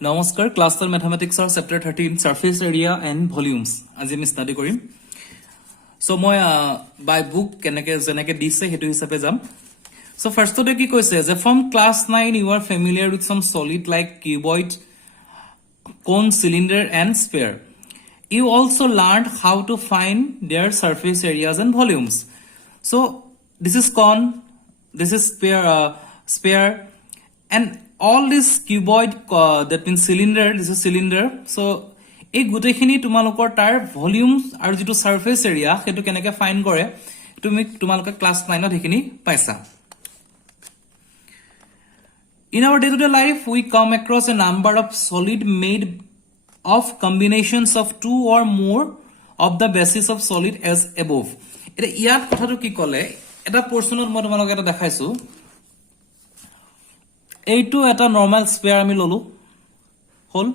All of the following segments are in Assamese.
Namaskar, Class 12 Mathematics or Chapter 13 Surface Area and Volumes. As I study korim. So moi by book keneke dise hetu hisabe jam. So first to ki koise from class 9 you are familiar with some solid like cuboid, cone, cylinder and sphere. You also learned how to find their surface areas and volumes. So this is cone, this is sphere and all this cuboid that means cylinder, this is cylinder. So এই গুটেখিনি তোমালোকৰ তাৰ ভলিউমছ আৰু যেটো সাৰফেস এৰিয়া হেতু কেনেকে ফাইন্ড কৰে তুমি তোমালোকে ক্লাস 9 ত হেখিনি পাইছা In our day-to-day life we come across a number of solid made of combinations of two or more of the basis of solid as above এটা ইয়াত কথাটো কি কলে এটা পোৰছনত মই তোমালোকক এটা দেখাইছো এইটো এটা নরমাল স্ফিয়ার আমি ললো হল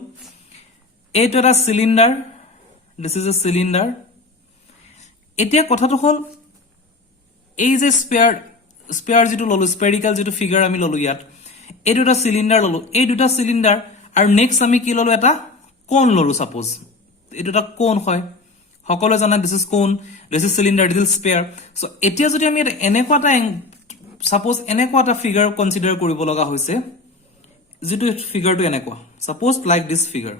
এইটো এটা cylinder this is a cylinder এতিয়া কথাটো হল এই যে স্ফিয়ার যেটো ললো স্ফেরিক্যাল যেটো ফিগার আমি ললো ইয়াত এইটো এটা সিলিন্ডার ললো এই দুটা সিলিন্ডার আর নেক্সট আমি কি ললো এটা কোন ললো সাপোজ এইটো এটা কোন হয় সকলো জানা দিস ইজ কোন this is cylinder this is sphere so এতিয়া যদি আমি এনেকুৱাটা সাপোজ এনেকুৱাটা ফিগাৰ কনসিডাৰ কৰিব লগা হৈছে যেটো ফিগাৰটো এনেকুৱা suppose like this figure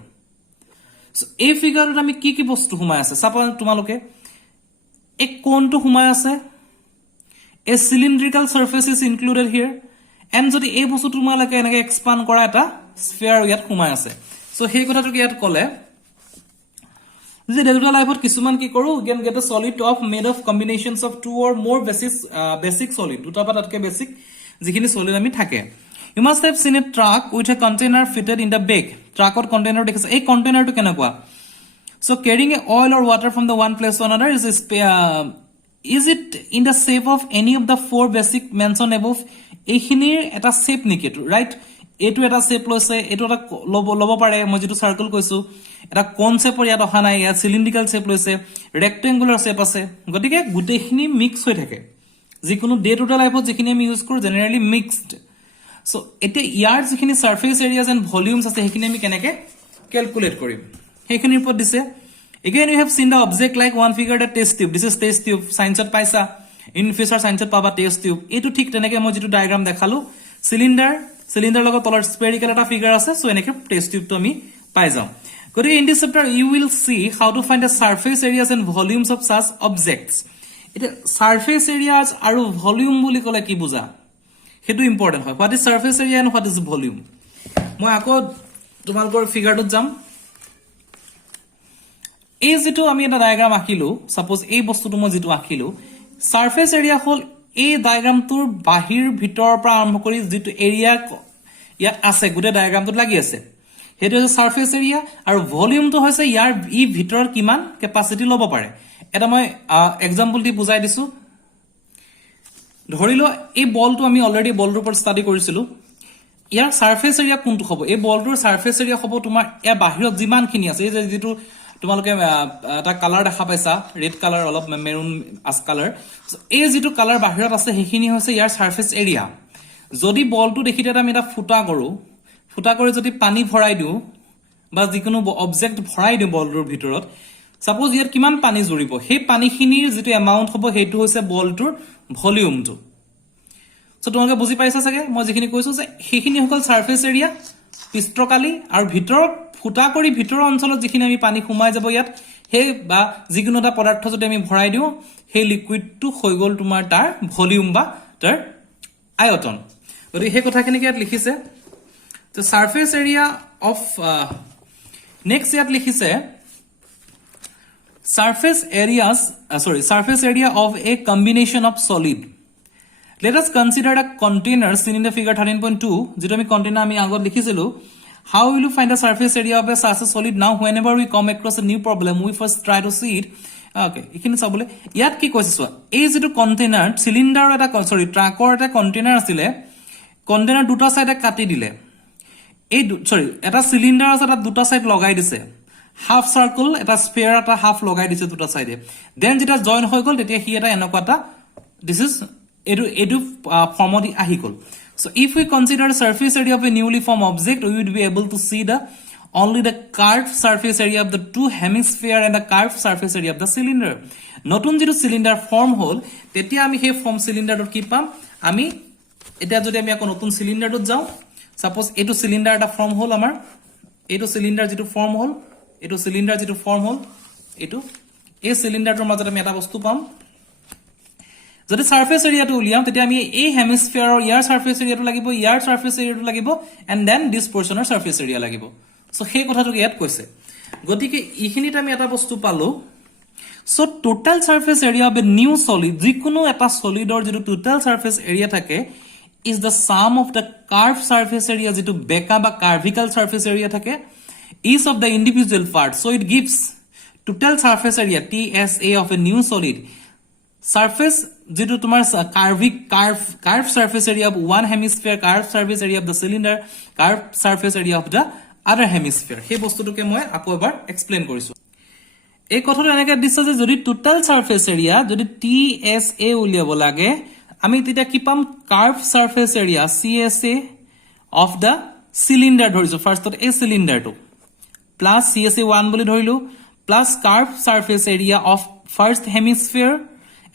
so এই ফিগারত আমি কি কি বস্তু হুমাই আছে সাপোজ তোমালোকে এক কোনটো হুমাই আছে a cylindrical surface is included here and যদি এই বস্তু তোমালোকে এনেকে এক্সপান্ড কৰা এটা স্ফিয়ার ইয়াত হুমাই আছে সো সেই কথাটো ইয়াত কলে যে ডেইলি লাইফত কিছুমান কি কৰো again get a solid of made of combinations of two or more basic solid দুটা বা তাতকে বেসিক যিখিনি solid আমি থাকে You must have seen a truck with a container fitted in the back. Truck or container dekhiছে এই container to কেনেকুৱা So carrying oil or water from the one place to another is it in the shape of any of the four basic mentioned above এইখিনিৰ এটা shape নেকি right এটো এটা shape লৈছে এটো এটা লব পাৰে মই যেটো সার্কেল কৈছো এটা কোন shape ইয়াত অহা নাই ইয়াত cylindrical shape লৈছে rectangular shape আছে গতিকে গুটেখিনি মিক্স হৈ থাকে যিকোনো ডে টু ডে লাইফত যিখিনি আমি ইউজ কৰো জেনাৰেলি মিক্সড So এতে ইয়াৰ যিখিনি সাৰফেস এৰিয়াজ এন্ড ভলিউমছ আছে হেখিনি আমি কেনেকে ক্যালকুলেট কৰিম হেখিনিৰ ওপৰত দিছে again you have seen the object like one figure the test tube this is test tube science ত পাইছা in future science ত পাবা test tube এটো ঠিক তেনেকে মই যেটো ডায়াগ্রাম দেখালো সিলিন্ডার লগত তলৰ স্ফেরিক্যাল এটা ফিগার আছে সো এনেকে টেস্ট টিউব তো আমি পাই যাম গতিকে in this chapter you will see how to find the surface areas and volumes of such objects এটা surface areas আৰু volume বুলি কলে কি বুজা হেতু ইম্পৰ্টেন্ট হয় what is surface area and what is volume মই আকৌ তোমালোকৰ ফিগাৰটোত যাম এই যেটো আমি এটা ডায়াগ্রাম আঁকিলো সাপোজ এই বস্তুটো মই যেটো আঁকিলো সারফেস এরিয়া হল এই ডায়াগ্ৰামটোৰ বাহিৰ ভিতৰৰ পৰা আৰম্ভ কৰি যেটো এৰিয়া ইয়াত আছে গুটে ডায়াগ্ৰামটোত লাগি আছে হেতু হৈছে সাৰফেস এৰিয়া আৰু ভলিউমটো হৈছে ইয়াৰ ই ভিতৰৰ কিমান ক্যাপাসিটি লব পাৰে এটা মই এক্সাম্পল দি বুজাই দিছো ধৰিলো এই বলটো আমি অলৰেডি বলটোৰ ওপৰত ষ্টাডি কৰিছিলো ইয়াৰ সাৰফেস এৰিয়া কোনটো হ'ব এই বলটোৰ সাৰফেস এৰিয়া হ'ব তোমাৰ এ বাহিৰত যিমানখিনি আছে এই যেটো তোমালোকে এটা কালাৰ দেখা পাইছা ৰেড কালাৰ অলপ মেৰুন আস কালাৰ এই যেটো কালাৰ বাহিৰত আছে হেখিনি হৈছে ইয়াৰ সাৰফেস এৰিয়া যদি বলটো দেখিতে আমি এটা ফুটা কৰি যদি পানী ভৰাই দিও বা যিকোনো অবজেক্ট ভৰাই দিও বলটোৰ ভিতৰত সাপোজ ইয়াত কিমান পানী জুৰিব সেই পানীখিনিৰ যেটো এমাউন্ট হ'ব হেতু হৈছে বলটোৰ ভলিউমটো সো তোমালোকে বুজি পাইছা চাগে মই যিখিনি কৈছো যে হেখিনি হকল সারফেস এরিয়া পৃষ্ঠকালি আৰু ভিতৰত ফুটা কৰি ভিতৰৰ অঞ্চলত যিখিনি আমি পানী খুমাই যাব ইয়াত হে বা যিকোনো এটা পদাৰ্থ যদি আমি ভৰাই দিও সেই লিকুইডটো হৈ গল তোমাৰ তাৰ ভলিউম বা তাৰ আয়তন গতিকে সেই কথাখিনি ইয়াত লিখিছে তো সারফেস এরিয়া অফ নেক্সট ইয়াত লিখিছে surface area of a combination of solid let us consider a container seen in the figure 13.2 যেটো আমি container আমি আগত লিখিছিলো how will you find the surface area of a such a solid now whenever we come across a new problem we first try to see it okay এখিনি চাবলে ইয়াত কি কৈছো এই যেটো কন্টেইনাৰ সিলিন্ডাৰ এটা ট্ৰাকৰ এটা কন্টেইনাৰ আছিল কন্টেইনাৰ দুটা সাইডে কাটি দিলে এই এটা সিলিন্ডাৰ আছে এটা দুটা সাইড লগাই দিছে হাফ সার্কেল এটা স্ফিয়ার এটা হাফ লগাই দিছে দুটা সাইডে দেন যেটা জয়েন হৈ গল তেতিয়া হি এটা এনেকুৱাটা দিস ইজ এডু ফর্মত আহি গল So if we consider the surface area of a newly formed object, we would be able to see only the curved surface area of the two hemisphere and the curved surface area of the cylinder. নতুন যেটো সিলিন্ডার ফর্ম হল তেতিয়া আমি সেই ফর্ম সিলিন্ডারত কি পাম আমি এটা যদি আমি আকৌ নতুন সিলিন্ডারত যাও সাপোজ এটো সিলিন্ডার এটা ফর্ম হল আমাৰ এটো সিলিন্ডাৰ যেটো ফৰ্ম হল এটো সিলিন্ডাৰ যেটো ফৰ্ম হল এটো এই সিলিন্ডাৰটোৰ মাজত আমি এটা বস্তু পাম যদি সাৰফেস এৰিয়াটো উলিয়াম তেতিয়া আমি এই হেমিস্ফিয়াৰৰ ইয়াৰ সাৰফেস এৰিয়াটো লাগিব ইয়াৰ সাৰফেস এৰিয়াটো লাগিব এন্ড দেন দিস পোৰশনৰ সারফেস এরিয়া লাগিব সো সেই কথাটো ইয়াত কৈছে গতিকে ইখিনিত আমি এটা বস্তু পালো so total surface area of a new solid যিকোনো এটা সলিডৰ যেটো টোটাল সারফেস এরিয়া থাকে is the sum of the curved surface area যেটো বেকা বা কার্ভিক্যাল সারফেস এরিয়া থাকে each of the individual parts so it gives total surface area TSA of a new solid surface যেটো তোমাৰ curved surface area of one hemisphere curved surface area of the cylinder curved surface area of the other hemisphere সেই বস্তুটোকে মই আকৌ এবাৰ এক্সপ্লেইন কৰিছো এই কথাটো এনেকৈ দিছে যে যদি টোটাল সারফেস এরিয়া যদি TSA উলিয়াব লাগে আমি তেতিয়া কি পাম curved surface area CSA of the cylinder ধৰিছো ফাৰ্স্টত এই সিলিন্ডাৰটো প্লাস CSA 1 বুলি ধৰিলো plus curved surface area of first hemisphere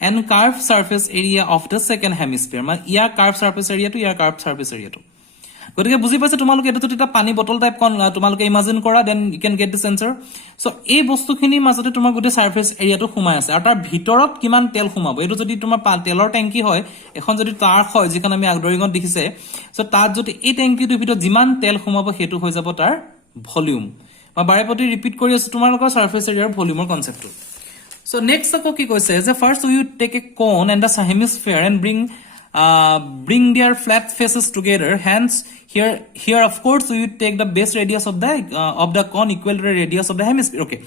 and curved surface area of the second hemisphere মানে ইয়াৰ কাৰ্ভড সাৰফেস এৰিয়াটো ইয়াৰ কার্ভড সারফেস এরিয়াটো গতিকে বুজি পাইছে তোমালোকে এটা এটা পানী বটল টাইপ কোন তোমালোকে ইমাজিন কৰা then you can get this answer so এই বস্তুখিনি মাজতে তোমাৰ গোটে সাৰফেস এৰিয়াটো সোমাই আছে আৰু তাৰ ভিতৰত কিমান তেল সোমাব এটো যদি তোমাৰ তেলৰ ট্যাঙ্কি হয় এখন যদি তাৰ হয় যিখন আমি আগডৰিঙত দেখিছে সো তাত যদি এই ট্যাঙ্কিটোৰ ভিতৰত যিমান তেল সোমাব হেতু হৈ যাব তাৰ ভলিউম মই বাৰেপতি ৰিপিট কৰি আছো তোমালোকৰ সাৰফেস এৰিয়াৰ ভলিউমৰ কনসেপ্টটো সো নেক্সট আকৌ কি কৈছে যে first we would take a cone and the hemisphere and bring their flat faces together hence here of course we would take the base radius of the cone equal to the radius of the hemisphere okay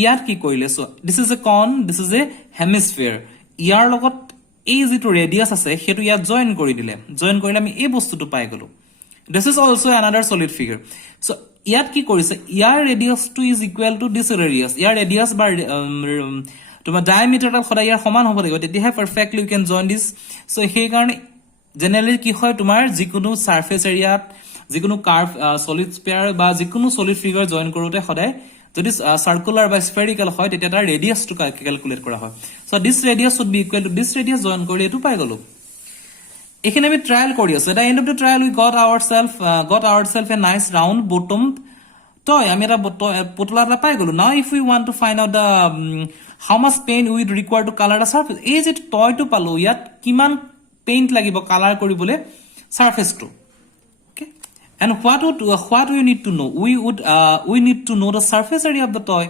ইয়াৰ কি কইলে so this is a cone this is a hemisphere ইয়াৰ লগত এই যেটো ৰেডিয়াস আছে হেতু ইয়াত জয়েন কৰি দিলে জয়েন কৰিলে আমি এই বস্তুটো পাই গলো this is also another solid figure so ইয়াত কি কৰিছে ইয়াৰ radius too is equal to this radius ইয়াৰ ৰেডিয়াস বা তোমাৰ ডায়ামিটাৰটা সদায় ইয়াৰ সমান হ'ব লাগিব তেতিয়াহে perfectly you can join this so সেই কাৰণে জেনাৰেলি কি হয় তোমাৰ যিকোনো সাৰফেস এৰিয়াত যিকোনো কাৰ্ভ সলিড স্পেয়াৰ বা যিকোনো সলিড ফিগাৰ জয়েন কৰোতে সদায় যদি সাৰ্কুলাৰ বা স্ফেৰিক্যাল হয় তেতিয়া তাৰ ৰেডিয়াসটো ক্যালকুলেট কৰা হয় so this radius should be equal to this radius join কৰি এটো পাই গলো এখানে আমি ট্ৰায়াল কৰি আছো at end of the trial we got ourselves a nice round bottom toy আমি এটা পুতলা এটা পাই গলো now if we want to find out the how much paint we would require to color the surface এই যে টয়টো পালো ইয়াত কিমান পেইন্ট লাগিব কালার কৰিবলে সারফেসটো okay and what we need to know we need to know the surface area of the toy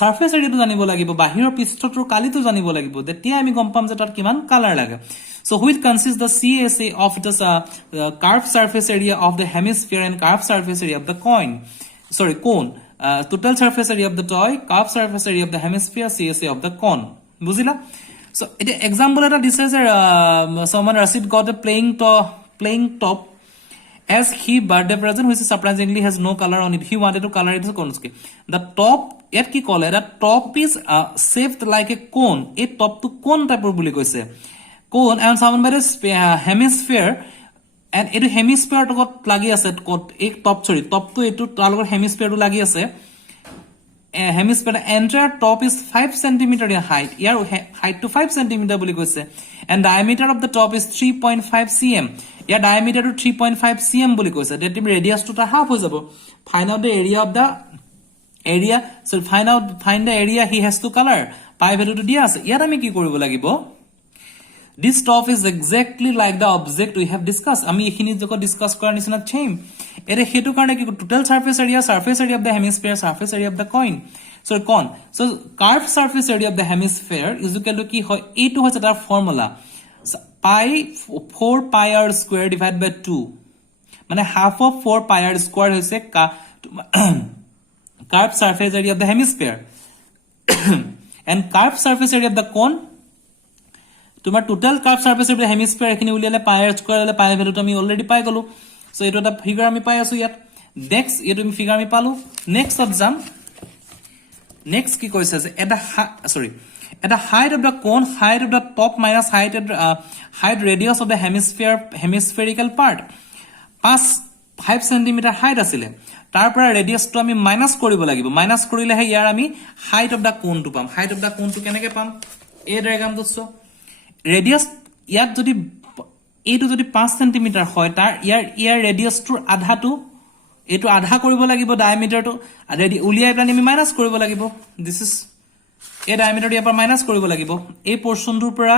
surface area to জানিব লাগিব বাহিৰৰ পৃষ্ঠটোৰ কালিটো জানিব লাগিব তেতিয়া আমি গম পাম যে তাত কিমান কালার লাগে so which consists the CSA of the curved surface area of the hemisphere and curved surface area of the cone total surface area of the toy curved surface area of the hemisphere CSA of the cone বুজিলা so it example এটা দিছে যে someone Rashid got a playing top as he birthday present which surprisingly has no color on it he wanted to color it as a cone the top yet ki kole the top is shaped like a cone a top to cone type বুলি কৈছে cone and someone by the hemisphere and etu hemisphere to lagi ase ek top to etu talor hemisphere to lagi ase hemisphere entire top is 5 cm in height here height to 5 cm বুলি কৈছে and diameter of the top is 3.5 cm here diameter to 3.5 cm বুলি কৈছে that radius to half হৈ যাব find out the area of the area so find the area he has to color pi value to দিয়া আছে ইয়াত আমি কি কৰিব লাগিব this top is exactly like the object we have discussed আমি এখিনি জক ডিসকাস কৰাৰ নিচিনা চেম এৰে হেতু কাৰণে কি total surface area of the hemisphere surface area of the cone so curved surface area of the hemisphere is equal to কি হয় এইটো হৈছে তাৰ formula pi 4 pi r square divided by 2 মানে half of 4 pi r square হৈছে curved surface area of the hemisphere and curved surface area of the cone তোমার টোটাল কার্ভ সারফেস এর হেমিস্ফিয়ার এখানে উলিয়ালে পাই আর স্কয়ার হলে পাই ভ্যালুটো আমি অলরেডি পাই গলো সো এটা একটা ফিগার আমি পাই আছো ইয়াত নেক্সট এটো আমি ফিগার আমি পালো নেক্সট এক্সাম নেক্সট কি কৈছে যে এটা height of the cone, height of the top minus height radius of the hemispherical part 5 centimetre height আছিলে তাৰ পৰা ৰেডিয়াসটো আমি মাইনাস কৰিব লাগিব মাইনাস কৰিলেহে ইয়াৰ আমি হাইট অফ দা কোনটো পাম হাইট অফ দা কোনটো কেনেকৈ পাম এই ডায়াগ্ৰামটো চো ৰেডিয়াস ইয়াত যদি এইটো যদি 5 সেন্টিমিটাৰ হয় তাৰ ইয়াৰ ৰেডিয়াসটোৰ আধাটো এইটো আধা কৰিব লাগিব ডায়ামিটাৰটো উলিয়াই পেলাই আমি মাইনাস কৰিব লাগিব দিস ইজ এই ডায়ামিটাৰটো ইয়াৰ পৰা মাইনাস কৰিব লাগিব এই পোৰচনটোৰ পৰা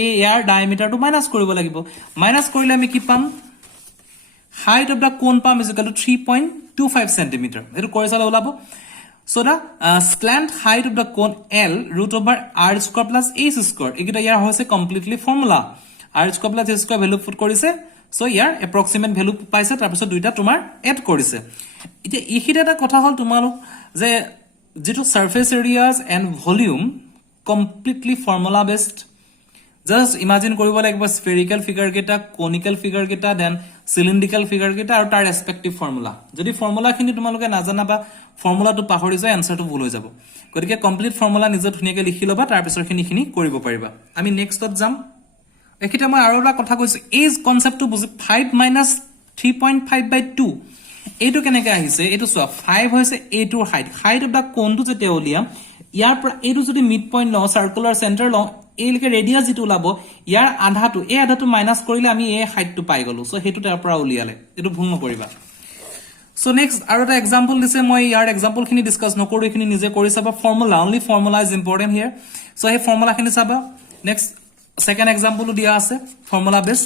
এই ইয়াৰ ডায়ামিটাৰটো মাইনাস কৰিব লাগিব মাইনাস কৰিলে আমি কি পাম height of the cone palm is equal to 3.25 centimeter. It is called so the slant height of the cone L root over r square plus a square. It is a completely formula. R square plus a square value put korise. So here approximate value paise tarpiso duita tumar add korise. Ite ikhita kotha hol tumalok je jeto surface areas and volume completely formula based. Just imagine koribo lagibo spherical figure keta conical figure keta then cylindrical figure keta aru tar respective formula jodi formula khini tumaloke najana ba formula to pahori jay answer to bhul hoi jabo gotike complete formula nije thunike likhi loba tar pisor khini koribo pariba ami next ot jam ekita moi aru eta kotha koisu is concept to buji 5 minus 3.5 by 2 etu keneke ahise etu so 5 hoise a2 height of the cone to jete oliam ইয়াৰ পৰা এটো যদি মিড পইণ্ট লও সাৰ্কুলাৰ সেন্টাৰ লও এইলকে ৰেডিয়াস যেটো লাবো ইয়াৰ আধাটো মাইনাস কৰিলে আমি এই হাইটটো পাই গলো সো হেতু তাৰ পৰা উলিয়ালে এটো ভুল নকৰিবা সো নেক্সট আৰু এটা এক্সাম্পল দিছে মই ইয়াৰ এক্সাম্পল খিনি ডিসকাস নকৰো এখিনি নিজে কৰি চাবা formula only formula is important here so এই ফর্মুলা খিনি চাবা নেক্সট সেকেন্ড এক্সাম্পলও দিয়া আছে ফর্মুলা বেস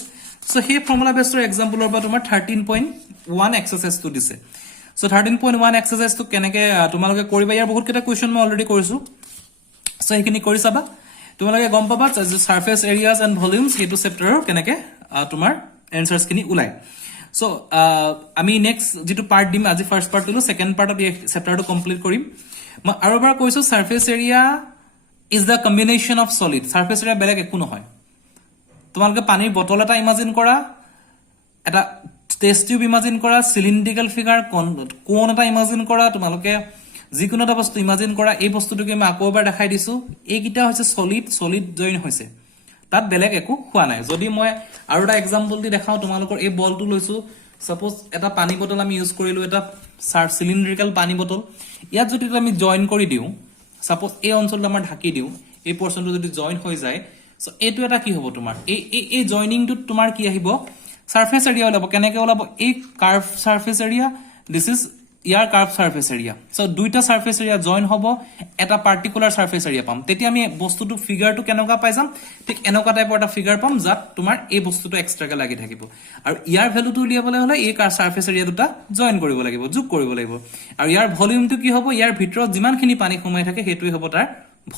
সো সেই ফর্মুলা বেসৰ এক্সাম্পলৰ পৰা তোমাৰ 13.1 এক্সাৰসাইজ টো দিছে So 13.1 exercise to keneke tumaloke koriba yar bahut keta question ma already korisu so ekini kori saba tumaloke gom paba je surface areas and volumes hetu chapter keneke tumar answers kini ulai so ami next jitu part dim aji first part tulu second part of the chapter to complete korim ma aro bar koisu surface area is the combination of solid surface area beleg eku nohoy tumaloke pani bottle eta imagine kora eta test tube imagine কৰা সিলিন্ড্ৰিক্যাল ফিগাৰ কোন এটা ইমাজিন কৰা তোমালোকে যিকোনো এটা বস্তু ইমাজিন কৰা এই বস্তুটোকে আমি আকৌ এবাৰ দেখাই দিছো এইকিটা হৈছে সলিড জয়েন হৈছে তাত বেলেগ একো হোৱা নাই যদি মই আৰু এটা এক্সাম্পল দি দেখাও তোমালোকৰ এই বলটো লৈছো সাপোজ এটা পানী বটল আমি ইউজ কৰিলো এটা সিলিন্ড্ৰিক্যাল পানী বটল ইয়াত যদি আমি জয়েন কৰি দিও সাপোজ এই অঞ্চলটো আমাৰ ঢাকি দিও এই পোৰচনটো যদি জয়েন হৈ যায় সো এটো এটা কি হ'ব তোমাৰ এই জয়েনিংটো তোমাৰ কি আহিব surface area olabo keneke olabo a curve surface area this is year curve surface area so দুইটা surface area join hobo eta particular surface area pam teti ami bostutu figure tu kenoka pai jam tik enoka type eta figure pam jat tumar ei bostutu extra ke lagi thakibo aru ইয়াৰ value tu uliyabole hole ei curve surface area duta join koribo lagibo juk koribo lagibo aru ইয়াৰ volume tu ki hobo ইয়াৰ bhitorot jiman khini pani khomai thake hetui hobo tar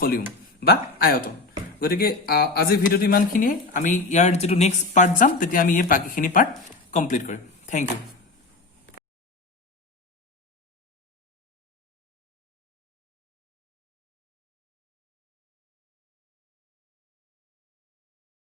volume ba ayoton গতিকে আজি ভিডিওটো ইমানখিনি আমি ইয়াৰ যেটো নেক্সট পাৰ্ট যাম তেতিয়া আমি এই বাকিখিনি পাৰ্ট কমপ্লিট কৰিম থ্যাংক ইউ